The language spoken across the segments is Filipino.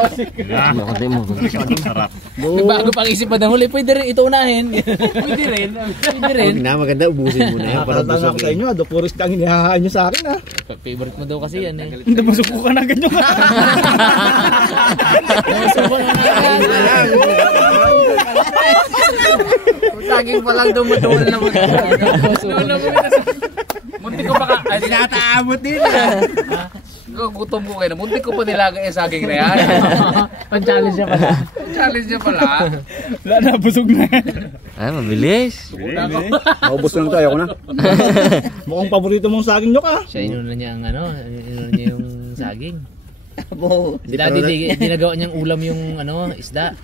Bakit mo? Sarap. Bago pang isip pa ng huli, pwede rin ito unahin. Pwede rin. Pwede rin. Huwag na, maganda, ubusin mo na yan. Para Nakakatawa ako sa inyo, puros ka ang inihahaan nyo sa akin ha. Favorite mo daw kasi yan eh. Hindi masuko ka na ganyan ka. Saging pa lang dumutol na mo. Muntik ko pa ka. Ay, tinataabot din. gutom ko kayo na. Muntik ko pa nilaga yung saging na yan. Pan-challenge niya pala. Pan-challenge niya pala. Wala na, busog na. Ay, mabilis. Maubos na lang tayo, ako na. Mukhang paborito mong saging nyo ka. Siya inuna niya ang ano, inuna niya yung saging. Dinagawa niyang ulam yung ano, isda.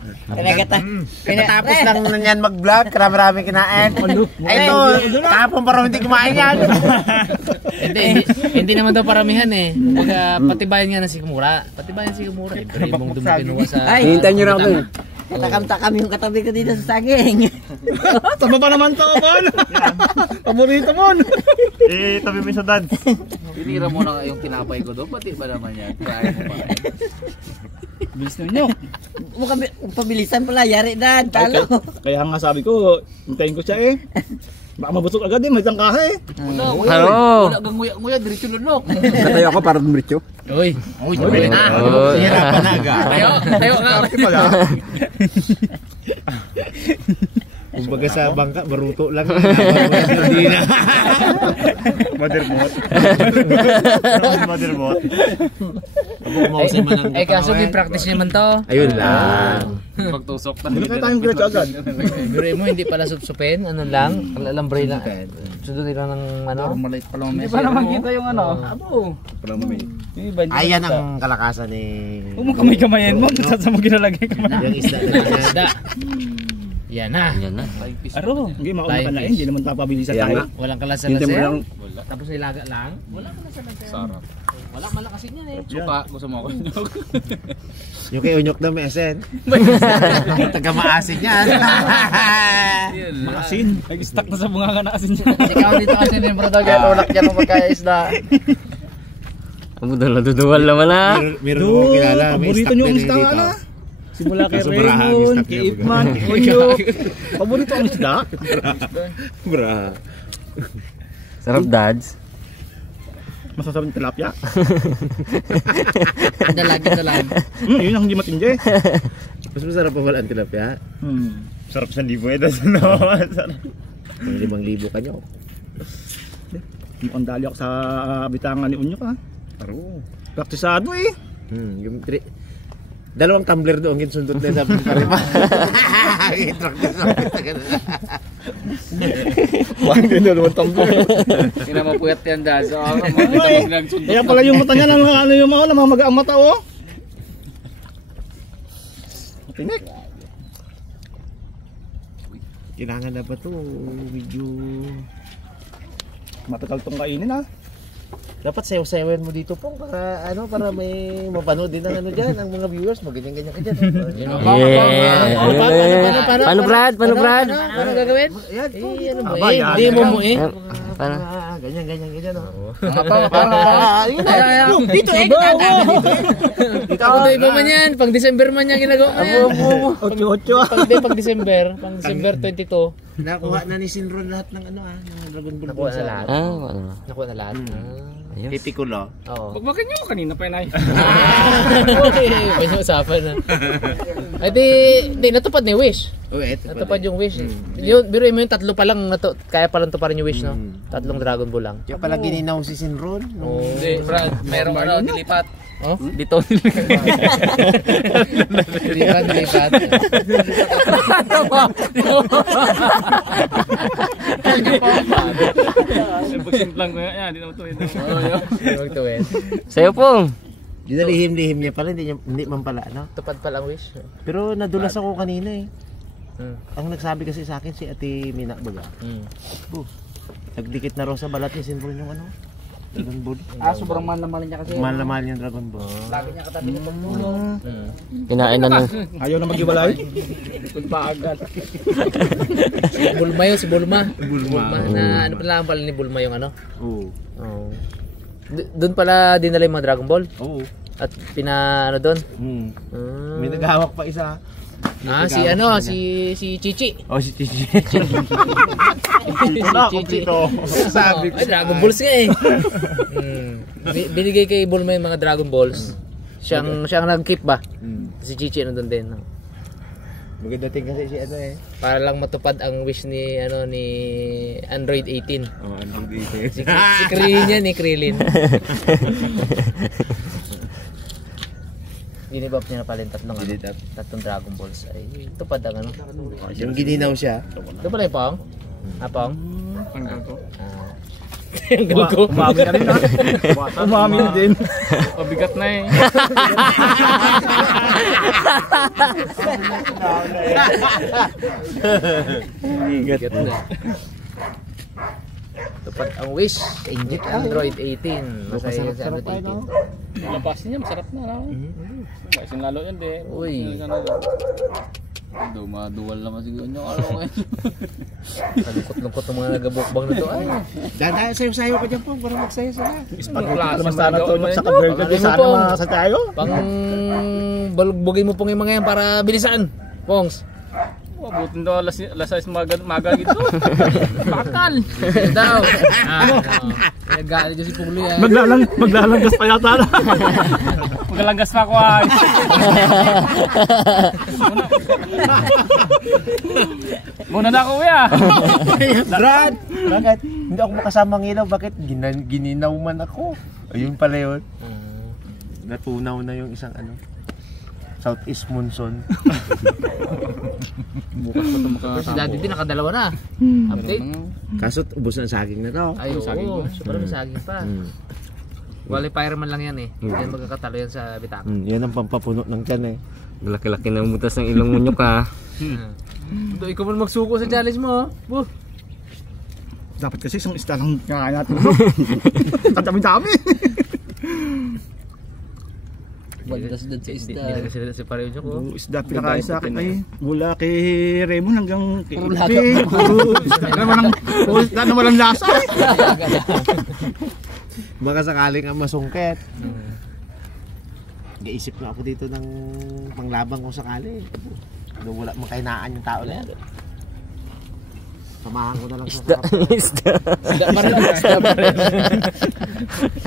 Pinatapos lang na yan mag-vlog, karami-rami kinain. Ay ito, kahapon parang hindi kumain yan. Hindi naman daw paramihan eh. Patibayan nga ng sikumura. Patibayan sikumura. Libre mong dumakinuha sa... Hintayin nyo na ako. Katakam-takam yung katabi ko dito sa saging. Tama pa naman to, Mon. Paborito mo. Tabi mo sa dance. Pinira mo na yung tinapay ko doon. Pati ba naman yan? Kaya mo pa. Bilis nyo. Mukhang pabilisan pala, yari na, talo. Kaya nga sabi ko, hintayin ko siya eh. Baka mabusog agad eh, may tangkaha eh. Hello. Wala kang nguya, diretso lunok. Natayo ako para dumiretso. Uy, Pwede na. Hirapan na agad. tayo nga. Kumbaga sa bangka, baruto lang. Hindi na. Motherboard. Motherboard. Kaso may practice naman to. Ayun lang. Pagtusok na. Hindi na tayong diretso agad. Biro mo, hindi pala supsupin. Ano lang, alambre lang. Sudo nila ng ano. Malate pa lang. Hindi pa naman kita yung ano. Abo. Ayan ang kalakasan ni... Huwag mo kamay-kamayan mo, saan mo ginalagay kamay. Yung isda. Isda. Yan na. Yan na. Aro, hindi mauna ka na eh, hindi naman papabilisan Kaya tayo. nga. Walang Hindi mo kalasan-lasan. lang... Tapos nilaga lang. Wala kalasan-lasan. Sarap. Wala malakasin yan eh. Suka. Gusto mo ako. Yung kay Unyok na may esen. Taga-maasin yan. Maasin. Nag-stuck na sa bunga ka na asin niya. Ikaw dito kasi ni Bro Dog yan. Ulak yan ang magkaisda. Duduwal naman na. Meron mo kilala. Paborito nyo ang isda nga na. Simula kay Raymond, kay Ipman, kay Unyok. Paborito ang isda. Bra. Sarap, dads. Masasarap yung tilapia. Dalag. Yun ang hindi matindi. Mas masarap pa wala ang tilapia. Sarap sa libo ito. Sarap. May 5,000 ka nyo. Mukhang dali ako sa bitangan ni Unyok ha. Aro. Praktisado eh. Yung dalawang tumbler doon ginsundot na sa paripa. Wag din dalawang tumbler. Hindi na mapuyat yan dahil. So, Kaya pala yung mata niya ano yung mga namamaga ang mata oh. Tinik. Kailangan dapat to medyo Matagal tong kainin ha. dapat sayaw-sayawan mo dito po para ano para may mapanood din ng ano diyan ang mga viewers mo ganyan-ganyan ka diyan. Paano Brad? Paano gagawin? Yan. Hindi mo eh. Paano? Ganyan oh. Dito eh. Ikaw to iba man yan. Pang December man yan ginagawa mo yan. Pang December 22. Nakuha na ni Sinron lahat ng ano ng Dragon Ball. Nakuha na lahat. Nakuha na lahat. Tipikulo. Oo. Bagbagan nyo kanina pa yun ay. May usapan na. Ay di natupad ni Wish. Natupad yung Wish. Yun, biro mo yung tatlo pa lang kaya pa lang to pa rin yung Wish no. Tatlong Dragon Ball lang. Yung pala gininaw si Sinron. Hindi, Brad, merong ano dilipat. Oh? Dito. Dilipat. Pagsimplang ko yan, di naman tuwid. Sa'yo po. Dinalihim-lihim niya pala, hindi man pala ano. Tupad pa lang Wish. Pero nadulas ako kanina eh. Ang nagsabi kasi sa akin si Ate Mina baga. Nagdikit na raw sa balat ni Sinron yung ano. Dragon Ball. Sobrang mahal na mahal niya kasi. Mahal na mahal yung Dragon Ball. Lagi niya katabi ng pagpulo. Kinain na nun. Ayaw na mag-iwalay. Punta agad. Si Bulma. Na ano pala ni Bulma yung ano? Oo. Doon pala dinala yung mga Dragon Ball? Oo. At ano doon? May naghawak pa isa. Si Chichi. Oh, si Chichi. Dito na, kompleto. Sabi ko. Ay, Dragon Balls nga eh. Binigay kay Bulma yung mga Dragon Balls. Siyang nag-keep ba? Si Chichi ano doon din. Maganda din kasi si ano eh. Para lang matupad ang wish ni Android 18. Oh, Android 18. Si Krillin yan, Krillin. Ginibap niya na pala yung tatlong Dragon Balls. Ay, tupad ang ano. Yung gininaw siya. Ito pala yung Pong? Pong? Hanggang ko. Hanggang ko. Umami ka rin ha? Umami din. Mabigat na eh. Bigat na. Tupad ang wish. Android 18. Masaya yan sa Android 18. Lapasin niya, masarap na. Kasi lalo yan de. Uy. Dumaduwal naman siguro nyo. Ano ngayon? Lungkot-lungkot ng mga nagabukbang na to. Ay, Dada, sayo-sayo ka dyan po para magsayo sila. Naman sana to sa Pang- sana Pong. sa tayo. pang balugbugin mo pong yung mga yan para bilisan. Pongs. Butin daw alas 6 maga gitu. Bakal. Daw. Nagalit dyan si Puglo yan. Maglalanggas pa yata na. Maglalanggas pa ako ay. Muna na ako ya. Brad! Bakit? Hindi ako makasama ng ilaw. Bakit? Gininaw man ako. Ayun pala yun. Natunaw na yung isang ano. Southeast Monsoon. Bukas pa ito makakasama. Si Daddy din nakadalawa na. Update. Kaso ubos na saging na to. Ay, oo. Siya pala may saging pa. Wally fireman lang yan eh. Hindi yan magkakatalo yan sa bitaka. Yan ang pampapuno ng tiyan eh. Laki-laki na butas ng ilong mo nyok ha. Ito, ikaw man magsuko sa challenge mo. Buh. Dapat kasi isang isda lang kakain natin. Kadami-dami. Magdasdad sa isda. Hindi na kasi si Parejo ko. Isda pinakain sa akin ay mula kay Raymond hanggang kay Puro laga. Puro isda na walang lasa. Baka sakaling ang masungket. Naisip na ako dito ng panglabang kung sakali. Wala makainaan yung tao na yan. Samahan ko na lang sa Isda. Isda pa rin. Isda pa rin.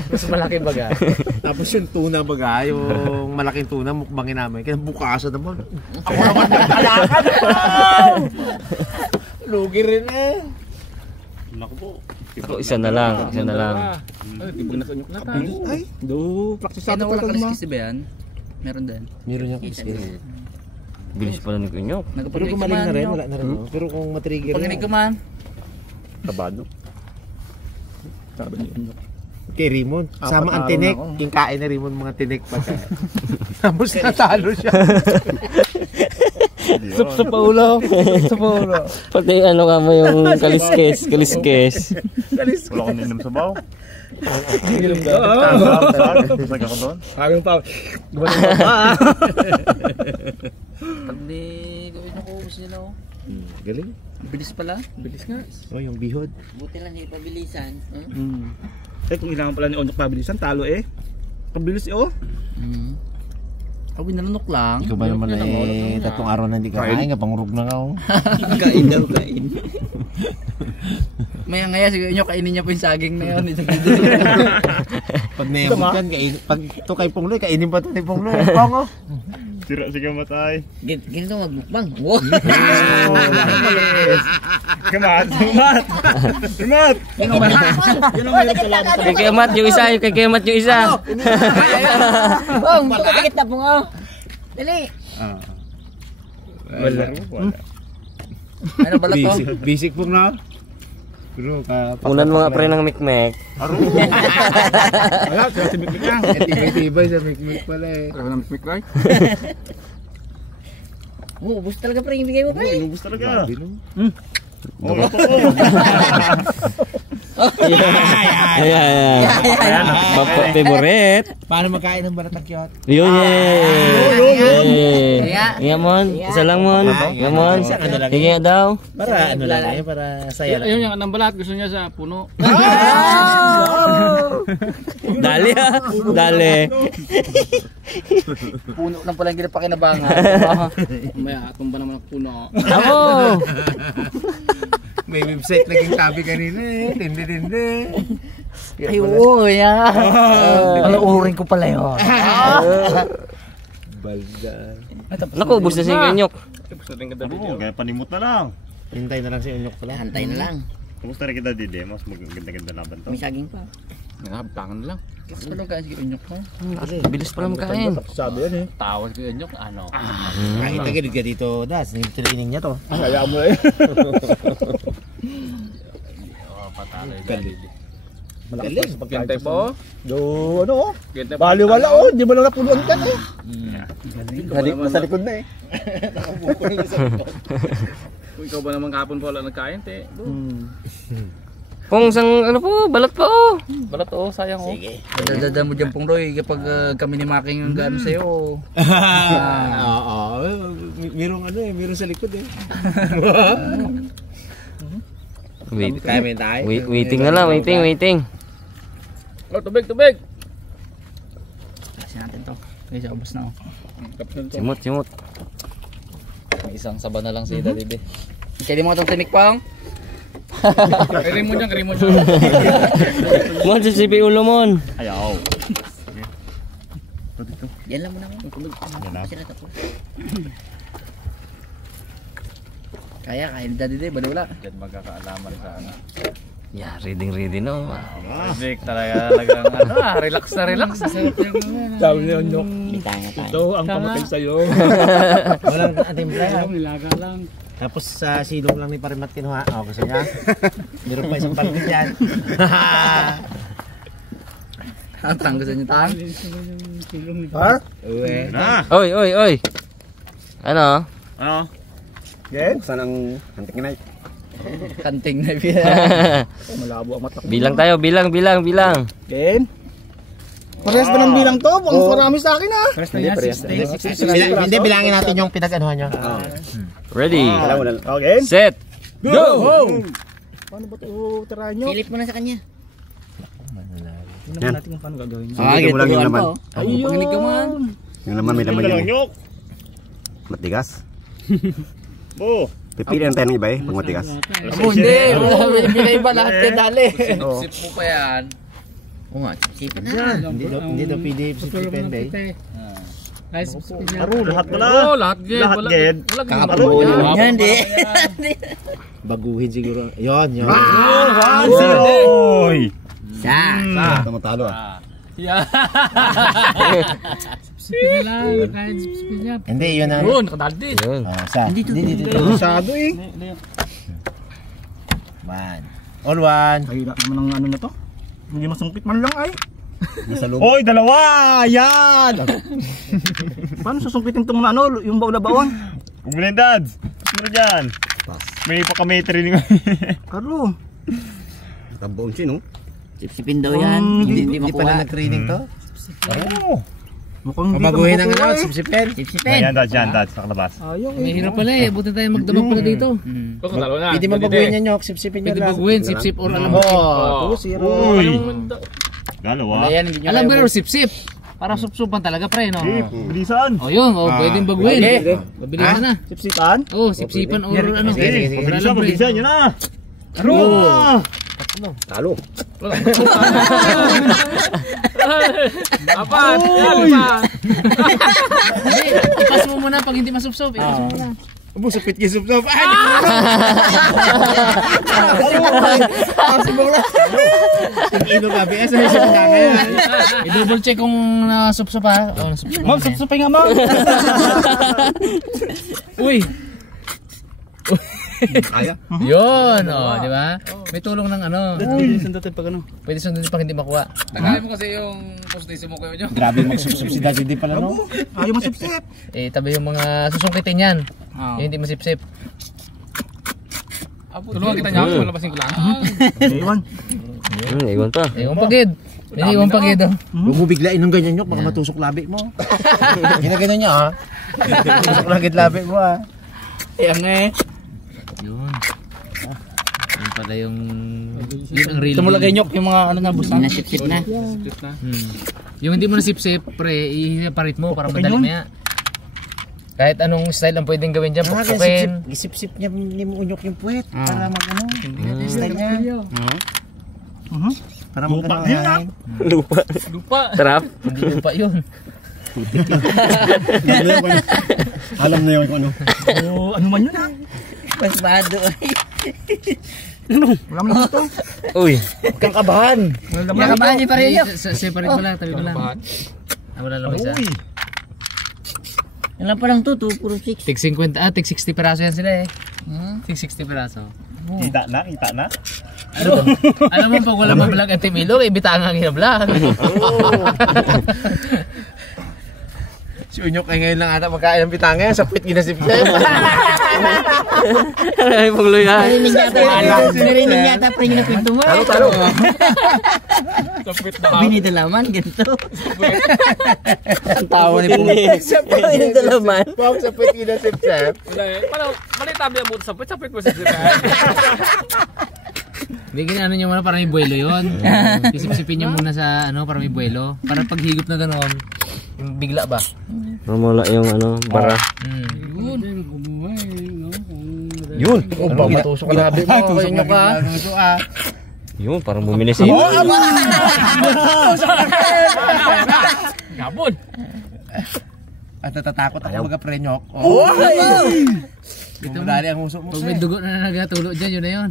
Mas malaki baga. Tapos yung tuna baga, yung malaking tuna mukbangin namin. Kaya bukasan naman. Ako naman nagkalakan. Lugi rin eh. Naku po. Ako, isa na lang. Ay, tibag na kanyok na tayo. Ay, do, practice Kaya natin wala pa ito kaliskis ba yan? Meron din. Meron niya kiskis. Bilis pala ni Kunyok. Pero Nagpapanig kung ka maling man. na rin, wala na rin. Pero kung matrigger Panginig ka man. Tabado. Sabi niyo. kay Raymond. Apat Sama ang araw tinik. na ako. Yung kain na Raymond mga tinik pa siya. Tapos natalo siya. Sa paulo. Sa paulo. Pati ano nga mo yung kaliskes. Wala ko ninom sa baw. Hilom ka. Sag ako doon. Hagang pa. Pag di gawin ako, gusto nila ako. Galing. Bilis pala. Bilis nga. Oh, yung bihod. Buti lang hindi pabilisan. Eh kung ilangan pala ni Onyok pabilisan, talo eh. Pabilis eh oh. Ako binanunok lang. Ikaw ba naman eh, tatlong araw na hindi ka kain, kapangurog na ako. Kain daw, kain. Maya ngaya siguro nyo, kainin niya po yung saging na yun. Pag nayamot yan, pag ito kay Pongloy, kainin pa ito ni Pongloy. Pongo. Sira sige matay. Ganito magbukbang. Wow! Kamat! Kamat! Kamat! Kay Kemat yung isa. Oh, magkakit na po nga. Dali. Wala. Ano bala to? Basic Pongloy. Pero Unan mga pre ng mikmek. Wala, si Mikmik lang. tibay-tibay sa mikmik pala eh. Pero na Mikmik right? Oh, ubus talaga pre, yung bigay mo pre. Inubos talaga. Grabe nun. Oh, ito po. Ayan. Bapak favorite. Paano magkain ng balat ng kiyot? Yun, Iya, Mon. Isa lang, Mon. Iya, Mon. Hingi daw. Para ano lang eh, para saya lang. Ayun yung anang balat, gusto niya sa puno. Dali ha. Dali. Puno lang pala yung ginapakinabangan. Maya, tumba naman ang puno. Ako. May website naging tabi kanina eh. Tindi. Ay, oo, yan. Aluurin ko pala yun. Balda. Naku, ubos na si Kanyok. Oo, kaya panimot na lang. Hintay na lang si Unyok pala. Hantay na lang. Kumusta rin kita Dide? Mas maganda-ganda laban to. May saging pa. Tangan na lang. Kasi pala kaya si Unyok mo. Bilis pala makain. Sabi yan eh. Tawag si Unyok, ano? Kahit nagilid ka dito, Das. Nilining niya to. Kaya mo eh. Galing. Kintay po. Do, ano oh. Kintay po. Bali wala oh. Di ba lang napunuan ka eh. Nasa likod na eh. Kung ikaw ba naman kapon po wala nagkain, te. Kung sang ano po, balat pa oh. Balat o, sayang o. Sige. Dadada mo dyan pong Roy kapag kami ni Making ang gano'n sa'yo. Oo. Merong ano eh. Merong sa likod eh. Wait. Kaya may tayo. Waiting na lang, waiting. Oh, tubig! Kasi natin to. Kasi ubos na oh. Simot. May isang saba na lang si Dalide. Kaya mo itong tinik pang. Kairin mo dyan. Mon, sisipi ulo mon. Ayaw. Yan lang muna mo. Yan na. Sira tapos. Kaya ni Dalide, bali wala. Diyan magkakaalaman sa ano. Yeah, reading no. Magic talagang ano, relax. Sabi ni Unyok. Bitanga tayo. Ito ang pamatay sa'yo. Walang atimpla. Nilaga lang. Tapos sa silong lang ni Parimat kinuha. Oh, gusto niya? Meron pa isang palpit yan. Ang tanggasan niyo tang. Ha? Uwe. Na! Oy. Ano? Ano? Yan? Saan ang hantik na Kanting na biya. malabo ang mata. Bilang tayo, bilang. Ken? Parehas ba ng bilang to? Ang marami sa akin ha? Hindi, bilangin natin yung pinag-anuhan niya. Ready. Okay. Set. Go! Paano ba ito tirahan nyo? Silip mo na sa kanya. Tingnan natin kung paano gagawin nyo. Ganito lang yung laman. Ayun. Panginig ka man. Yung laman may laman Hindi yan lang eh. Nyok. Matigas. Oo. Pipilian tayo ng iba eh, pag matigas. Hindi. Binaiba lahat yan dali. Sip mo pa yan. Oo nga, sipin na. Hindi daw pwede sipsipin ba eh. Aro, lahat pala. Oo, lahat ged. Lahat ged. Kakapagod yan, hindi. Baguhin siguro. Yon. Oy! Sa. Ito matalo ah. Yeah. Hindi, yun ang... Oo, nakadaldi. Yun. Sa. Hindi. Masyado eh. One. All one. Kahirap naman ang ano na to. Hindi masungkit man lang ay. Oy, dalawa! Yan! Paano susungkitin itong ano, yung baula-baon? Huwag mo na yung dads. Tapos mo na dyan. May pa kami training. Karo. Tambaon siya no? Sipsipin daw yan. Hindi Hindi pala makuha. nag-training to. Oo. Mukhang hindi Baguhin ka ang makukuha ano, eh. sipsipin. Sipsipin. Ayan, dads, yan, dads, nakalabas. Ayaw eh. May hirap pala eh. Buti tayo magdamag pala dito. Talo na. Pwede mo baguhin yan yung sipsipin nyo Pwede lang. baguhin. Sip-sip or alam mo. Oo. 2-0. Uy! Dalawa. Ayan, hindi nyo alam mo sip-sip. Para supsupan talaga pre no. Eh, bilisan. O yun, pwedeng baguhin. Mabilisan na. Sipsipan? Oh, sipsipan or ano. Sige. Mabilisan, yun na. Aro! Talo. Apat! Lima! Hindi, ipas mo muna pag hindi masupsop. Ipas mo muna. Busupit kisupsop. Ay! Ino gabi sa isip na ngayon. I-double check kung nasupsop ha. Oh, nasupsop. Ma'am, sapsapay nga ma'am. Uy! Kaya? Yun, di ba? May tulong ng ano. Sundutin pag ano. Pwede sundin pag hindi makuha. Tagalin mo kasi yung postismo ko yun. Grabe magsupsop si Daddy di pala no. Ayaw masipsip. Tabi yung mga susungkitin yan. Yung hindi masipsip. Tulungan kita niya, malabasin ko lang. Iwan. Iwan pa. Iwan pagid. Iwan pagid. Huwag mo biglain ng ganyan nyok, baka matusok labi mo. Ginagano niya ha. Matusok lagit labi mo ha. Yan eh. Yun. Yun pala yung... Yun ang real. Tumulagay nyok yung mga ano na busan. Nasip-sip na. Yung hindi mo nasip-sip, pre, iparit mo para madali maya. Kahit anong style ang pwedeng gawin dyan, pukpukin. Gisip-sip niya ni mo unyok yung puwet para mag-ano. Style niya. Para mag-ano. Lupa. Sarap. Hindi lupa yun. Alam na yun kung ano. Ano man yun ha? Pasmado. Wala mo na ito. Uy. Kang kabahan. Nakabahan niyo pa rin yun. Separate mo lang, tabi mo lang. Wala lang isa. Yan lang pa lang to, 2 puro 6. Tig 50, tig 60 peraso yan sila eh. Tig 60 peraso. Kita na. Alam mo pag wala mo vlog at Timilo, ibita nga ang vlog. Si Unyok ay ngayon lang ata magkain ng pitanga yan, sapit ginasip-sip. Ay, pagluya. Narinig yata pa rin yung kwento mo. Talo. Binidalaman, ganito. Ang tawa ni Pong. Dalaman. Pag sapit ginasip-sip. Hindi ginano niya muna para may buwelo yun. Isip-sipin niya muna sa ano para may buwelo. Para paghigop na gano'n, yung bigla ba? Mamula yung ano, bara. Yun. O ba matusok ka labi mo. Unyok ka. Yun, parang bumili si Gabon! At natatakot ako mag-prenyok. Ito dali ang usok mo. Pag may dugo na nagatulo dyan, yun na yun.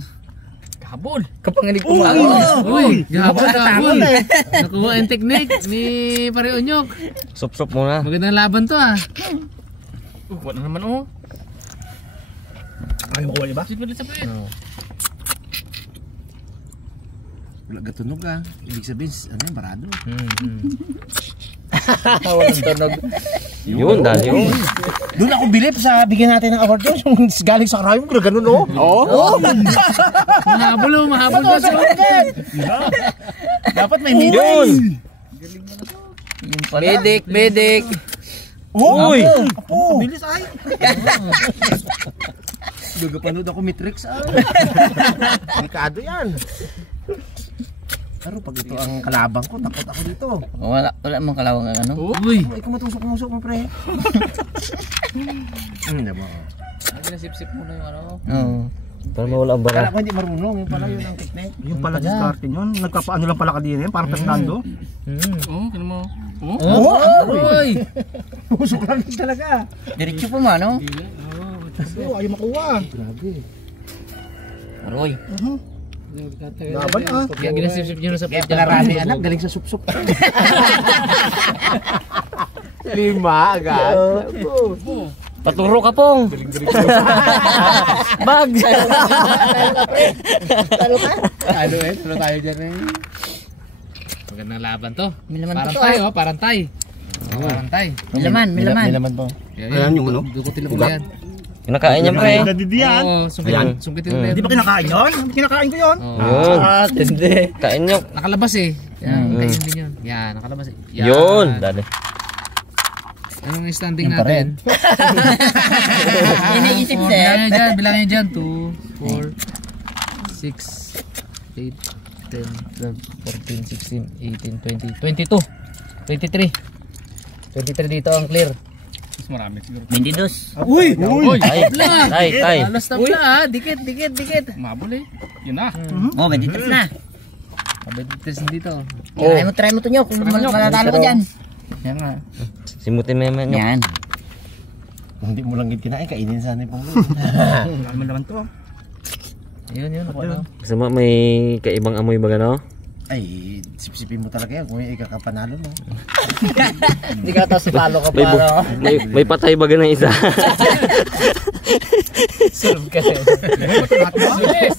Gabon! Kapanginig kumalo. Uy! Gabon! Nakuha yung technique ni Pare Unyok. Sup-sup muna. Magandang laban to ah. Wala naman oh. Ayaw mo kuha iba? Sapit. Wala gatunog ah. Ibig sabihin, ano yung barado. Walang tunog. Yun, dali yun. Doon ako bilip sa bigyan natin ng award doon. Yung galing sa karayong, ganun oh. Oo. Mahabol oh, mahabol ba sa Dapat may minutes. Yun! Bedik. Uy! Apo! Bilis ay! Gagapanood ako Matrix ay. Delikado yan. Pero pag ito ang kalabang ko, takot ako dito. Wala mong kalawang ang ano. Uy! Ikaw matusok-musok mo pre. Hindi mo. Ginasip-sip mo na yung ano. Oo. Para mawala ang bara. Kala ko hindi marunong. Yung pala yun ang technique. Yung pala discarte yun. Nagpapaano lang pala ka din yun. Parang Fernando. Kano mo? Uy! Usok lang yun talaga. Diretso pa man, no? Ayaw makuha. Aroy. Laban ah. Kaya ginasip-sip nyo na sa Kaya pala rami anak, galing sa sup-sup. 5 agad. Paturo ka pong. Bag. Ano eh, tulo tayo dyan eh. Magandang laban to. May laman Parang to, tay oh, parang tay. Parang tay. May laman. May laman po. Ayan yung ano? Dukutin mo yan. Kinakain niya pre. Nadidiyan. Oo, sungkitin mo yan. Di ba kinakain yun? Kinakain ko yun. Yun. Tindi. Kain nyo. Nakalabas eh. Yan, kain din yun. Yan, nakalabas eh. Yan. Yun. Dali. Anong standing natin? Iniisip Bilangin set. dyan, bilangin dyan. 2, 4, 6, 8, 10, 12, 14, 16, 18, 20, 22, 23. 23 dito ang clear. Marami siguro. 22. Uy! Tay. Alas tabla ah. Dikit. Mabul eh. Yun na. Oh, 23 na. Abaditis dito. Try mo to nyo kung manatalo ko dyan. Yan nga. Simutin mo naman nyo. Yan. Hindi mo lang kinain, kainin sana yung panggulo. Naman naman to. Yun. Ano? Gusto mo may kaibang amoy ba gano? Ay, sipsipin mo talaga yan kung may ikakapanalo mo. Hindi ka tapos palo ka May, pa. may patay ba ganang isa? Solve ka rin. Bilis.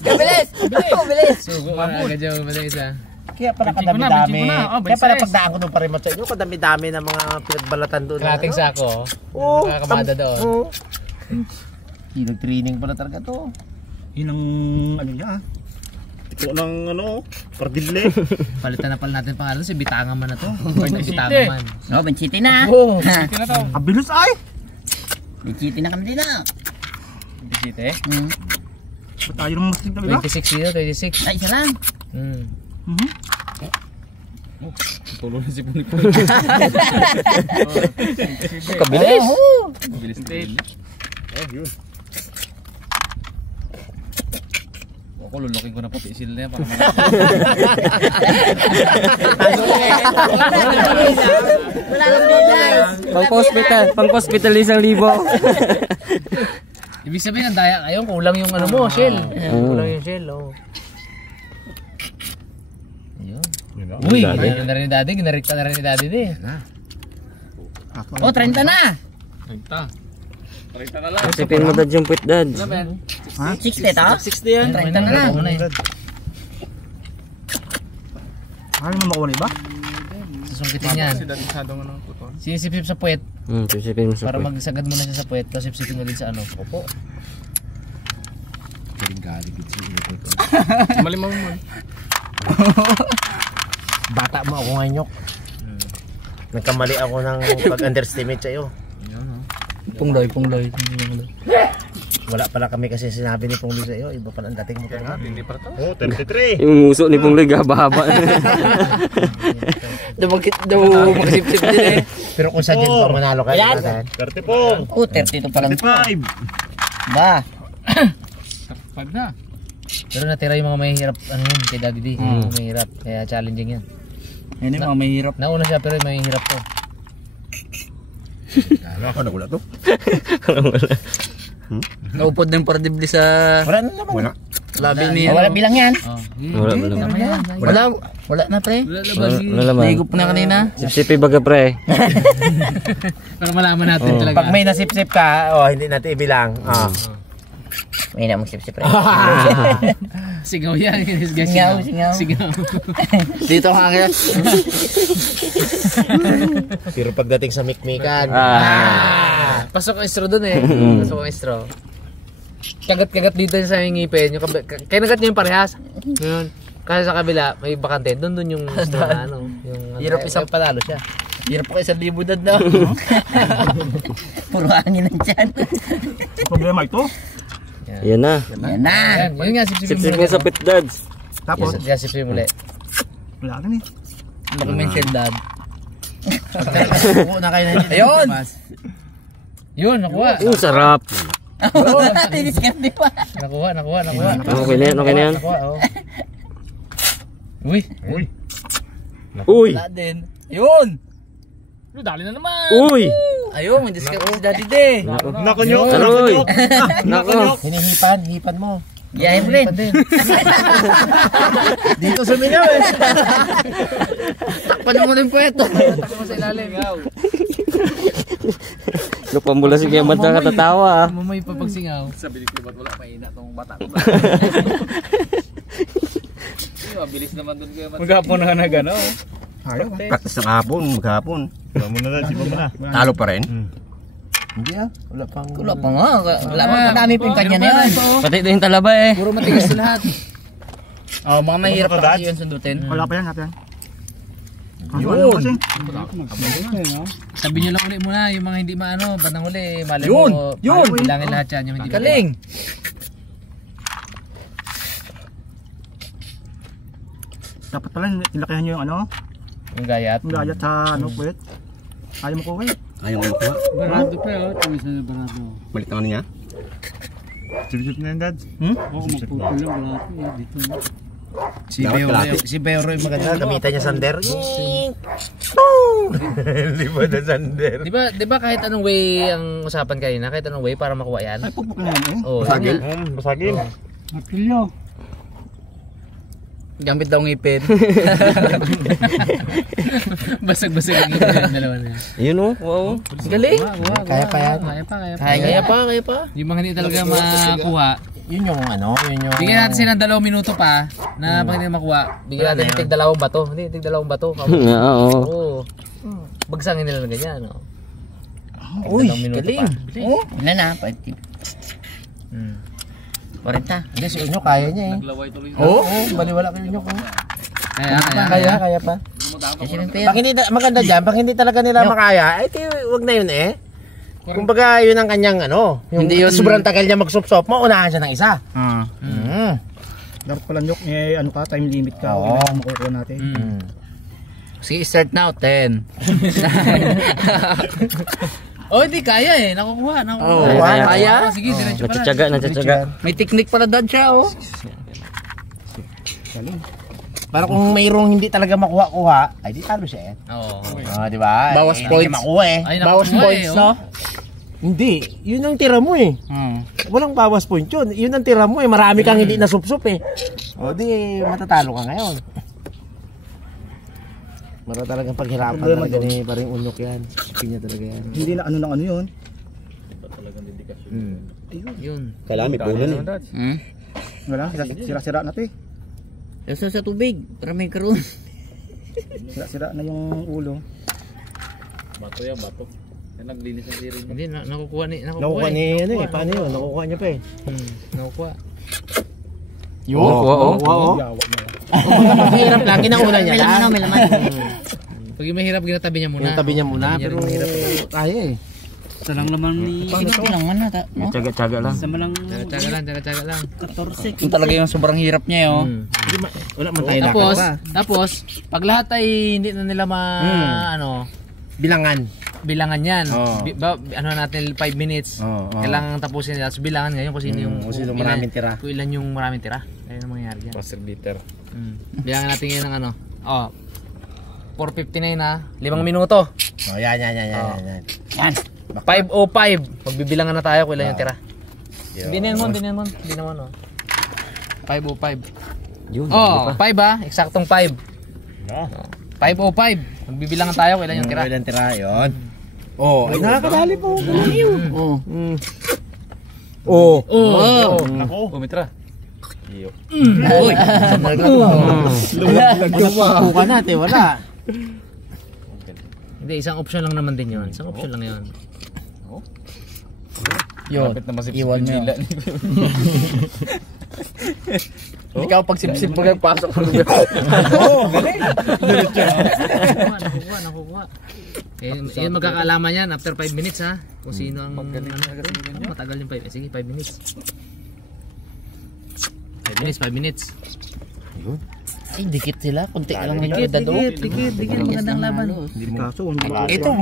Sugo ka na agad dyan. Mada isa. Kaya pala kadami-dami. Kaya pala pagdaan ko doon pa rin sa inyo, kadami-dami ng mga pinagbalatan doon. Kalating sako. Oo. Nakakamada doon. Oo. Nag-training pala talaga to. Yun ang ano niya ah. Ito ng ano, partible. Palitan na pala natin pangalan si Bitangan man na to. Bitangan man. No, Benchiti na. Oh, Abilis ay! Benchiti na kami dito. bisite. Ba't tayo naman mas tignan, diba? 26 dito, 26. Ay, isa lang. Tulong na si Punipoy. Kabilis. Kabilis. Yun. Ako lulukin ko na pati sila na yan para Pang-hospital 1,000. Ibig sabihin ang daya kayo, kulang yung ano mo, shell. Kulang yung shell, oh. Ayun. Uy, ginarik na rin ni Daddy, ginarik na rin ni Daddy din. Oh, 30 na. 30 na lang. Sipin mo dad yung puwit dad. Ha? 60 to? 60 yan. 30 na lang. Ayaw mo makuha na iba? Susungkitin yan. Sinisipsip sa puwet. Sipin mo sa Para puwit. magsagad muna siya sa puwet, tapos sipsipin mo din sa ano. Opo. Malimaw mo. Bata mo ako ngayok. Nagkamali ako ng pag-underestimate sa'yo. Pungloy. Wala pala kami kasi sinabi ni Pungloy sa'yo. Iba pala ang dating mo talaga. Hindi pa to. Oh, 33. Yung muso ni Pungloy haba-haba. Magsipsip din eh. Pero kung sa dyan pa manalo kayo. Ayan. 34. Oh, 32 pa lang. 35. Ba? 5 na. Pero natira yung mga mahihirap, ano yun, kay Daddy D. Yung mahihirap, kaya challenging yan. Yan yung mga mahirap. Nauna siya pero yung mahihirap to. Ako na wala to. Naupod ng pardible sa Wala na naman. Wala. labi ni... wala bilang yan. Wala. Wala na pre. Wala naman. Nahigop na kanina. Sipsipi baga pre. Para malaman natin talaga. Pag may nasip-sip ka, hindi natin ibilang. May na magsip-sip pre. Sigaw yan. Singaw. Sigaw. Dito ka kaya. Pero pagdating sa mikmikan, Pasok ang straw dun eh. Pasok ang straw. Kagat-kagat dito sa ngipin. Kaya nagat niya yung parehas. Yun. Kasi sa kabila, may bakante. Doon yung straw na ano. Yung, Hirap isang palalo siya. Hirap ko sa libudad na. Puro hangin ang tiyan. Problema ito. Yan na. Yan na. Yan. Yun nga, sipsipin Sipsip mo mo sa puwit dads. Tapos, Yan, sipsipin mo ulit. wala rin eh. Baka mention dad. buo na kayo na Ayun! Yun, nakuha. Sarap. Tinis ka di ba? Nakuha. Okay na yan, okay na yan. Nakuha, oh. Uy. Uy! Wala din. Yun! Dali na naman. Uy! Ayun, may discount si Daddy D. Nako nyo. Aroy! Nako! Hipan mo. Yahin mo rin. Dito suminaw eh. Takpan mo rin po ito. Takpan mo sa ilalim. Lupambula si Kaya Manta katatawa. Mamoy pa pagsingaw. Sabi ko ba't wala mahina tong bata ko. Mabilis naman dun kayo. Maghapon na nagano. Practice ng hapon, maghapon. Sipa mo na lang, sipa mo na. Talo pa rin. Hindi wala pang... Wala pa nga. Wala pa. Madami pa yung kanya na yun. Pati ito yung talaba eh. Puro matigas sa lahat. Oh, mga mahirap pa kasi yun sundutin. Wala pa yan, natin. Yun. Sabi niyo lang ulit muna yung mga hindi maano, bandang uli, mali Yun! mo. Yun! Bilangin lahat yan yung hindi. Galing. Dapat pala, ilakihan nyo yung ano, Yung gayat. yung gayat sa ano, puwet. Ayaw mo ko kayo. Ayaw mo makuha. Barado pa yun. Tumis na barado. Balik na niya. Sip-sip na yan, Dad. Oo, magpupulang barado eh. Dito. Si Beoro yung maganda, gamitan niya sander. Di ba na sander? Di ba kahit anong way ang usapan kanina, kahit anong way para makuha yan? Ay, pupuk na yan eh. Oh, Basagin? Basagin. Apilyo. Gamit daw ngipin. Basag-basag ang ngipin, dalawa na yan. Yun o. Wow. Galing. Kaya pa yan. Kaya pa. Yung mga hindi talaga makuha, Yun yung ano, yun yung... bigyan natin sila ng 2 minuto pa na pag hindi makuha. Bigyan natin tig 2 bato. Hindi, tig 2 bato. Oo. Oo. Bagsangin nila ng ganyan. No? Uy, Tig 2 minuto galing. pa. Oh, ilan na? 40. Hindi, si Unyo kaya niya eh. Oo, baliwala kayo Unyo ko. Kaya pa. Kasi rin Pag hindi, maganda dyan, pag hindi talaga nila makaya, eh, wag na yun eh. Kumbaga, yun ang kanyang ano, yung Hindi yun- sobrang tagal niya mag-sop-sop, maunahan siya ng isa. Dapat pala nyok, ano ka, time limit ka. Oo. Kailangan makukuha natin. Sige, start now, 10. Oh, hindi kaya eh. Nakukuha. Kaya? Sige, diretso pala. Natsaga. May technique pala dad siya, oh. Para kung mayroong hindi talaga makuha-kuha, ay di talo siya eh. Oo. Di ba? Bawas Hindi points. niya makuha eh. Ay, Bawas nakukuha points, eh, no? Hindi, yun ang tira mo eh. Walang bawas point yun. Yun ang tira mo eh. Marami kang hindi nasupsup eh. O di, matatalo ka ngayon. Mara talagang paghirapan Problema talaga doon. ni paring Unyok yan. Pinya talaga yan. Hindi na ano yun. Yun. Kailangan may puno eh. Wala, sira-sira na to eh. Sa tubig, para may karoon. Sira-sira na yung ulo. Hindi, nakukuha ni. Nakukuha ni ano eh. Paano yun? Nakukuha niya pa eh. Nakukuha. Yun. Oo. Mahirap lang. Kinauna niya lang. May laman. Pag yung mahirap, ginatabi niya muna. Yung tabi niya muna. Pero kaya eh. Sa lang laman ni... Kailangan na, no? Tsaga lang. Sa malang... Tsaga lang. 14. Yung talaga yung sobrang hirap niya, oh. Wala man tayo Tapos, pag lahat ay hindi na nila bilangan. bilangan yan. Oo. Ano natin 5 minutes. Oo. Kailangan tapusin nila. So bilangan ngayon kung sino yung kung sino maraming tira. Kung ilan yung maraming tira. Ayun ang mangyayari diyan. Master beater. Bilangan natin ngayon ng 4:59 na, 5 minuto. Yan. Yan. 5:05. Pagbibilangan na tayo kung ilan yung tira. Hindi naman. 5:05. Yun. 5 eksaktong 5. 5:05. Magbibilangan tayo kung ilan yung tira. Ilan tira yun. Ay nakakadali po. Ako. Umitra. Uy. Lumaglag ka natin, wala. Hindi, isang option lang naman din yun. Isang option lang yun. Yun, iwan mo yun. Ikaw pag sip-sip mo nagpasok mo. Nakukuha. Yun magkakaalaman yan after 5 minutes ha. Kung sino ang matagal yung 5. Sige, 5 minutes. 5 minutes. Ay, dikit sila. Kunti lang yung Dikit. dado. Magandang laban. Kaso,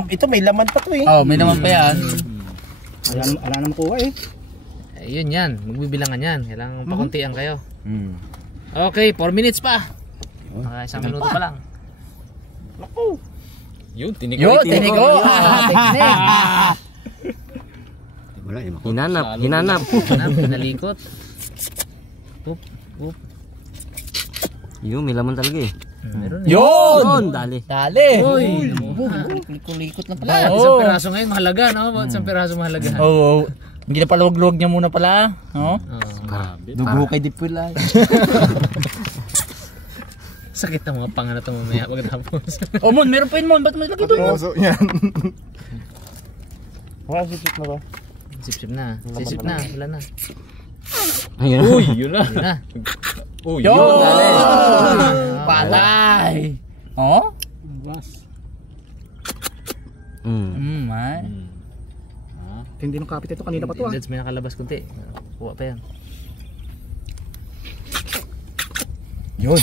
Ito may laman pa to eh. Oh, may naman pa yan. ala na makuha eh. Yun yan. Magbibilangan yan. Kailangan pakuntian kayo. Okay, 4 minutes pa. Isang minuto pa lang. Yun, tinig Yun, tinigo. Teknik. Wala eh. Hinanap. Nalikot. Yun, may laman talaga eh. Meron Yun! Dali. Dali. Uy. Kulikot lang pala. Isang peraso ngayon mahalaga, no? Isang peraso mahalaga. Oo. Hindi na paluwag-luwag niya muna pala. Oh? Dugo kay Dipula. Sakit ang mga panga na ito mamaya pagkatapos. Oh, Mon, meron pa yun, Mon. Ba't may lagi doon? Wala sipsip na ba? Sip-sip na. Sip na. Wala na. Ayun. Uy, yun na. Yun na. Uy, Yun! yun. Palay! Oh? Mm. Hindi nung kapit ito kanina pa to ah. That's may nakalabas kunti. Kuha pa yan. Yun!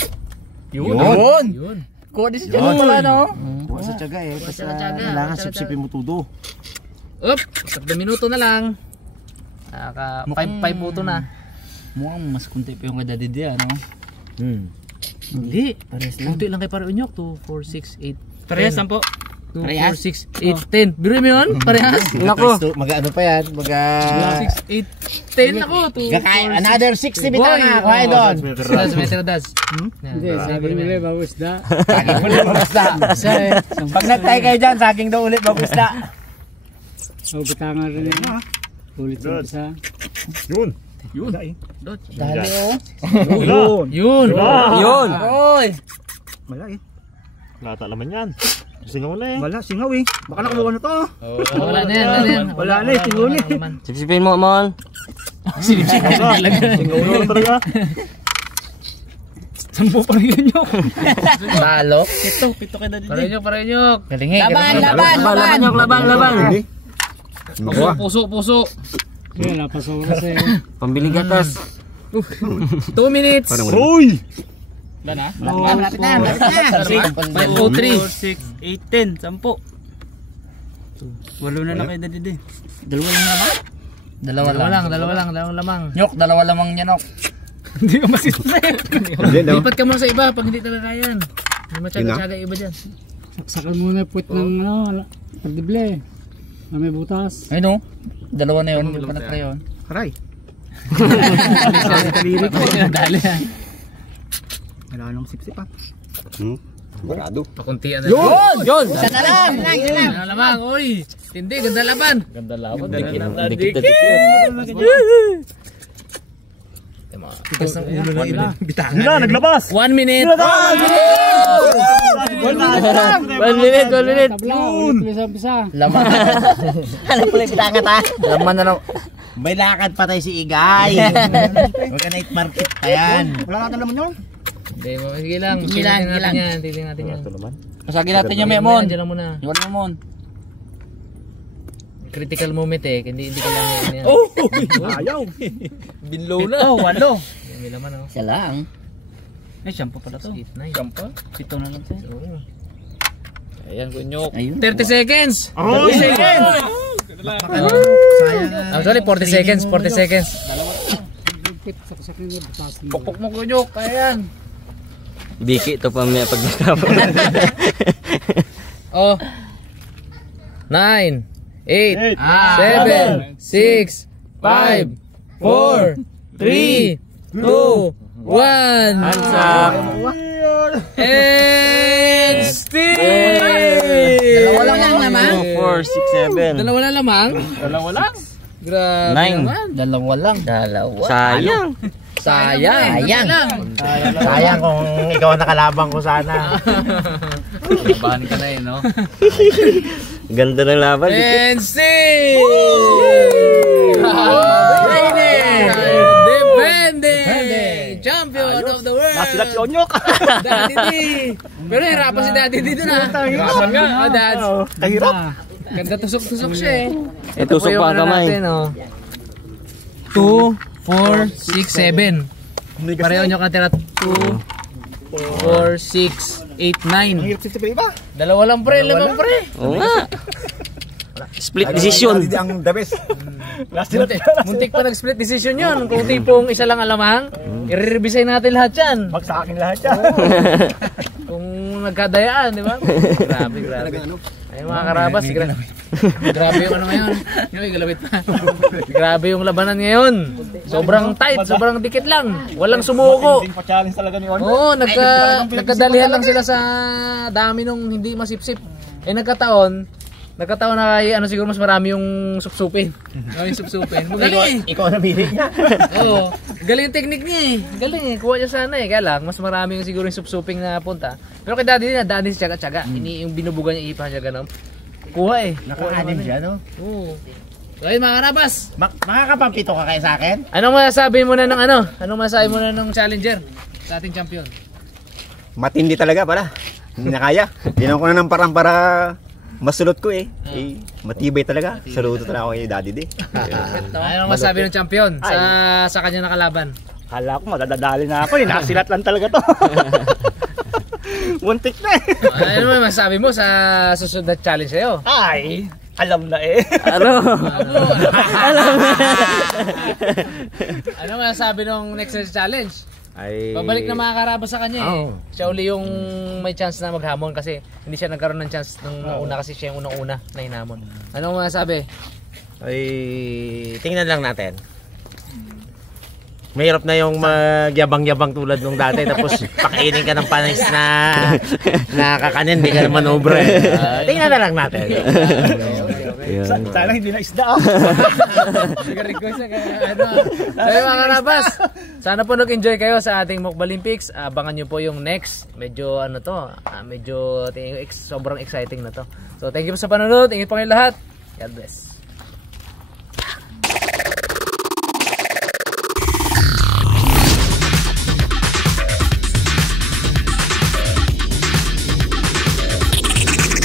Kuha din si Tiyan pala, no? Buwa sa tiyaga eh. Kasi tiyaga. kailangan sipsipin mo tudo. Up! 3 minuto na lang. 5 puto na. Mukhang mas kunti pa yung kadadid yan, no? Hindi. Pares lang. Kunti lang kay Pare Unyok. 2, 4, 6, 8. Parehas, 10. 2, 4, 6, 8, 10. Biro mo yun? Parehas? Nako. Mag-ano pa yan? 6, 8, 10 ako. 2, 4, 6. Another 60 bitang nga. Kuhain doon. Dads, may tira dads. Hindi, sabi mo ulit, babusda. Saging ulit babusda. Pag nagtay kayo dyan, saging daw ulit babusda. Butangan rin yun. Ulit sa isa. Yun. Dali, oh. Yun. Yun. Oy! Wala eh. Lata naman yan. Singaw na eh. Wala, singaw eh. Baka nakakuha na to. Wala na yan. Wala na eh, tinuli. Sipsipin mo, Mon. Singulo na talaga. Sampo pa rin yun yun. Talo. Pito kay Daddy D. Parenyok. Galingi. Laban. Puso. Pambili gatas. 2 minutes. Uy! Malapit na. 5, 4, 6, 8, 10, 10. 8 na lang kay Daddy D. Dalawa lang. Dalawang lamang. Nyok, dalawa lamang niya, Nok. Hindi ka masisip. Lipat ka muna sa iba pag hindi talaga kaya yan. Hindi matyaga-tyaga iba dyan. Sakal muna puwet ng pagdible. Na may butas. Ay no, dalawa na yun. Hindi pa na yun. Aray. Dali yan. Wala nang sip-sip ah. Barado. Pakuntian na. Yun! Isa na lang! Ano lamang, oy. Hindi, ganda laban. Ganda laban. Dikit. Tigas ng ulo na iba. Wala, naglabas. 1 minute. 1 minute. Yun! Pisa. Laman. Ano pala yung bitangat ha? Laman na lang. May lakad pa tayo si Igay. Huwag ka night market pa yan. Wala natin naman yun. Hindi, sige lang. Gilang. Tingnan natin yan. Masagin natin yung Memon. Diyan lang muna. Yung Memon. Critical moment hindi ka lang yan. Ayaw. Binlow na. Oh, 8. May laman oh. Isa lang. Ay, shampoo pala to. 8, 9. Shampoo? Pito na lang sa'yo. Ayan, kunyok. Ayun. 30 seconds. 30 seconds! I'm sorry, 40 seconds. 40 seconds. Saksak na butas. Pukpok mo kunyok. Ayan. Biki to pa may pagkakapon. Oh. 9, 8, 7, 6, 5, 4, 3, 2, 1. Hands up. And still. Dalawa lang naman. 4, 6, 7. Dalawa na lamang. Grabe 9. naman. Dalawa lang. Sayang. Sayang. Sayang kung ikaw ang nakalabang ko sana. Labahan ka na no? Ganda ng laban. And still. Defending champion of the world. Nasilat si Onyok. Daddy D. Pero hirapan si Daddy D dun ha. Hirapan nga. Oh, Dads. Kahirap. Ganda tusok-tusok siya eh. Ito tusok pa ang kamay. 2, 4, 6, 7. Pareho nyo katira. 2, 4, 6, 8, 9. Hirap si iba. Dalawa lang pre, lamang pre. Oo nga. Split decision. Ang the best. Muntik pa nag-split decision yun. Kung tipong isa lang alamang, i-revisay natin lahat yan. Mag sa akin lahat yan. Kung nagkadayaan, di ba? Grabe. Ay mga karabas, grabe yung ano ngayon. Yung galawit pa. Grabe yung labanan ngayon. Sobrang tight, sobrang dikit lang. Walang sumuko. Hindi pa challenge talaga ni Onyok. Oo, nagkadalihan lang sila sa dami nung hindi masipsip. Nagkataon na kay ano siguro mas marami yung supsupin. Maraming supsupin. Magaling eh. Ikaw ang nabili niya. Oo. Galing yung technique niya eh. Galing eh. Kuha niya sana eh. Kaya lang, mas marami yung siguro yung supsuping na punta. Pero kay Daddy din, Daddy si Tsaga-tsaga. Yung binubugan niya, ipa siya ganun. Kuha eh. Naka-anim siya, no? Oo. So ayun mga karabas. Makakapampito ka kayo sa akin? Anong masasabi mo na ng ano? Anong masasabi mo na ng challenger sa ating champion? Matindi talaga pala. Hindi na kaya. Ginawa ko na ng parang para masulot ko eh. Matibay talaga. Saludo talaga ako kay Daddy D. Anong masasabi ng champion sa kanya nakalaban? Kala ko madadadali na ako eh. Nasilat lang talaga to. Muntik na eh. Ano naman masasabi mo sa susunod na challenge sa'yo? Ay, alam na eh. Ano? Ano masasabi ng next challenge? Ay, Babalik na mga karabas sa kanya eh. Siya uli yung may chance na maghamon kasi hindi siya nagkaroon ng chance nung una kasi siya yung unang-una na hinamon. Ano masasabi? Ay, tingnan lang natin. Mahirap na yung magyabang-yabang tulad nung dati tapos pakainin ka ng panis na nakakanin, hindi ka naman obra eh. Tingnan na lang natin. Sana hindi na isda ah. Request na ano. Sabi mga karabas, sana po nag-enjoy kayo sa ating Mukbalimpics. Abangan nyo po yung next. Medyo ano to, medyo sobrang exciting na to. So thank you po sa panonood. Ingat po kayo lahat. God bless.